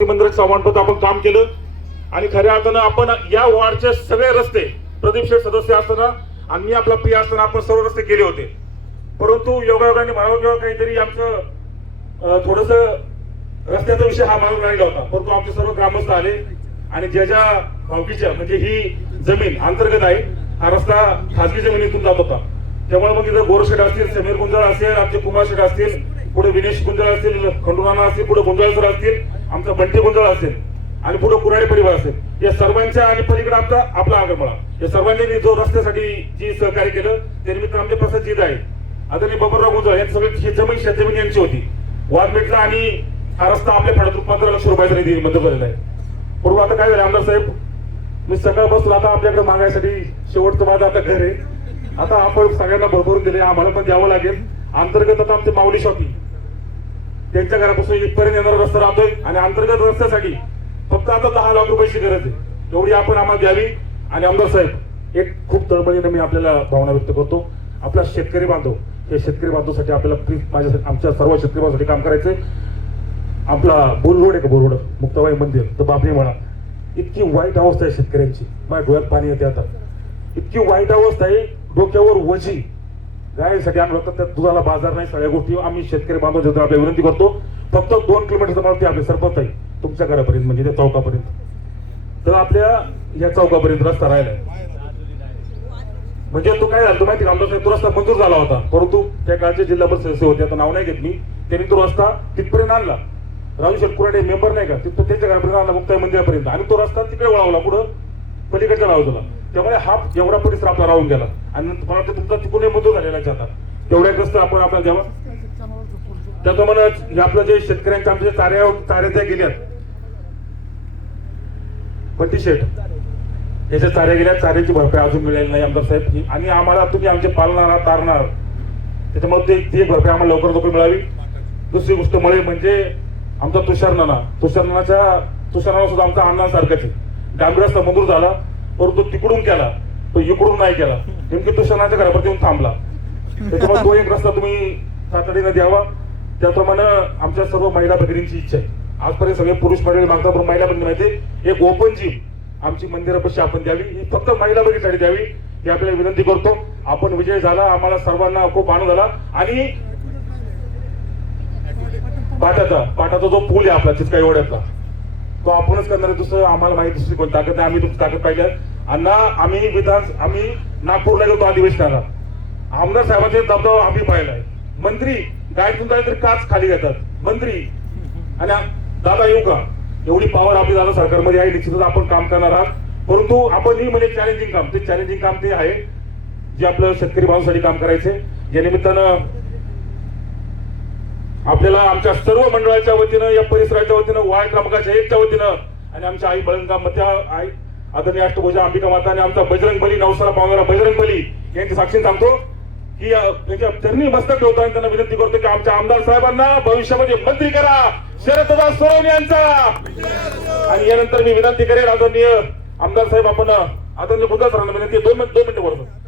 मंदिराचं समानपत्र आपण काम केलं आणि खऱ्या अर्थानं आपण या वॉर्डचे सगळे रस्ते प्रदीप शेठ सदस्य असताना आणि मी आपला पी असताना आपण सर्व रस्ते केले होते. परंतु योगायोगाने म्हणावं किंवा काहीतरी आमचं थोडस रस्त्याचा विषय हा मागून राहिला होता. परंतु आमचे सर्व ग्रामस्थ आले आणि ज्या भावकीच्या म्हणजे ही जमीन अंतर्गत आहे, हा रस्ता खासगी जमिनीतून जात होता. त्यामुळे मग इथं गोरशेठ असतील, समीर गुंजाळ असेल, आमचे कुमार शेठ असतील, पुढे विनेश गुंजाळ असतील, खंडूनाना असतील, पुढे गुंजाळ सर असतील, आमचा बंटी गुंजाळ असेल आणि पुढे कुराडे परिवार असेल, या सर्वांच्या आणि पलीकडे आपला आगरमळा, या सर्वांनी जो रस्त्यासाठी जी सहकार्य केलं ते निमित्त आमचे प्रसाद जीत आहे आदरणीय बबनराव गुंजाळ यांची सगळी ही जमीन शेतजमीन यांची होती. वाद मिटला आणि हा रस्ता आपल्या फळातून 15 लाख रुपयाचा निधी मंजूर झालेला आहे. परंतु आता काय झालं आमदार साहेब, मी सकाळपासून आता आपल्याकडे मागायसाठी शेवटचं माझं आता घर आहे. आता आपण सगळ्यांना भरभरून दिले, आम्हाला पण द्यावं लागेल. अंतर्गत आता आमचे माऊली शॉपिंग त्यांच्या घरापासून इथपर्यंत येणारा रस्ता राहतोय आणि अंतर्गत रस्त्यासाठी फक्त आता 10 लाख रुपयाची गरज आहे. एवढी आपण आम्हाला द्यावी. आणि आमदार साहेब, एक खूप तळमळीने मी आपल्याला भावना व्यक्त करतो. आपला शेतकरी बांधव, हे शेतकरी बांधवासाठी आपल्याला प्लीज आमच्या सर्व शेतकरी बांधवासाठी काम करायचंय. आपला बोररोड आहे का, बोररोड मुक्ताबाई मंदिर तर बापरी म्हणा, इतकी वाईट अवस्था आहे शेतकऱ्यांची. माझ्या डोळ्यात पाणी येते आता. इतकी वाईट अवस्था आहे, डोक्यावर वजी गायसाठी आणलं होतं, त्या दुधाला बाजार नाही. सगळ्या गोष्टी आम्ही शेतकरी बांधव जनता आपल्या विनंती करतो, फक्त 2 किलोमीटरचं मला ते आपले सरपंच आहे तुमच्या घरापर्यंत म्हणजे त्या चौकापर्यंत, तर आपल्या या चौकापर्यंत रस्ता राहिलाय. म्हणजे तो काय झाला माहिती का आमदार साहेब, तो रस्ता मंजूर झाला होता, परंतु त्या काळचे जिल्हा परिषद सदस्य होते, आता नाव नाही घेत मी, त्यांनी तो रस्ता तिथपर्यंत आणला. राजू शेटकुराडे मेंबर नाही का, तिथं त्यांच्या घरापर्यंत आणला मुक्ताई मंदिरापर्यंत, आणि तो रस्ता तिकडे वळवला पुढं पलीकडच्या बाजूला. त्यामुळे हा एवढा परिसर आपला राहून गेला आणि मला वाटतं तुमचा तिकडून मंजूर झालेला आहे. आता तेवढ्याच आपण आपल्याला द्यावा. त्याप्रमाणे आपलं जे शेतकऱ्यांच्या आमच्या चाऱ्या गेल्यात बंटी शेठ याच्या चाऱ्या गेल्या, चाऱ्याची भरपाई अजून मिळाली नाही आमदार साहेब. आणि आम्हाला तुम्ही आमचे पालणार तारणार, त्याच्यामुळे ती भरपाई आम्हाला लवकर मिळावी. दुसरी गोष्ट मुळे म्हणजे आमचा तुषारनाना सुद्धा आमचा अण्णासारखाच आहे. डांबरी रस्ता मंजूर झाला, परंतु तिकडून केला, तो इकडून नाही केला. नेमकी तुषारनाच्या घरापर्यंत येऊन थांबला. त्याच्यामुळे तो एक रस्ता तुम्ही तातडीने द्यावा. त्याप्रमाणे आमच्या सर्व महिला भगिनींची इच्छा आहे. आजपर्यंत सगळे पुरुष मंडळी मागतात, पण महिला भगिनी माहिती एक ओपन जिम आमची मंदिरापाशी आपण द्यावी, ही फक्त महिला भगिनीसाठी द्यावी ही आपल्याला विनंती करतो. आपण विजय झाला, आम्हाला सर्वांना खूप आनंद झाला. आणि पाटाचा जो पूल आहे आपला चिचका एवढ्यातला, तो आपणच करणार आहे. दुसरं आम्हाला माहिती दुसरी कोण ताकद नाही. आम्ही तुमची ताकद पाहिजे. अण्णा, आम्ही नागपूरला गेलो आधिवेशनाला, आमदार साहेबांचे दबाव आम्ही पाहिलाय. मंत्री गाडीतून जायला तरी काच खाली घेतात मंत्री. आणि दादा येऊ का, एवढी पॉवर आपली दादा सरकारमध्ये आहे. निश्चितच आपण काम करणार आहात, परंतु आपण ही म्हणजे चॅलेंजिंग काम ते आहे जे आपलं शेतकरी बांधवांसाठी काम करायचे. या निमित्तानं आपल्याला आमच्या सर्व मंडळाच्या वतीनं, या परिसराच्या वतीनं, वाय क्रमांकाच्या 1च्या वतीनं आणि आमच्या आई बळंगा मत्या आई आदरणीय अष्टभुजा अंबिका माता आणि आमचा बजरंग बली, नवसाला पावणारा बजरंग बली यांची साक्षी सांगतो की त्यांच्या चरणी मस्तक ठेवतो आणि त्यांना विनंती करतो की आमच्या आमदार साहेबांना भविष्यामध्ये मंत्री करा, शरददादा सोनवणे यांचा. आणि यानंतर मी विनंती करेन आदरणीय आमदार साहेब, आपण आदरणीय गुंजाळ सरांना विनंती 2 मिनिटं बोलतो.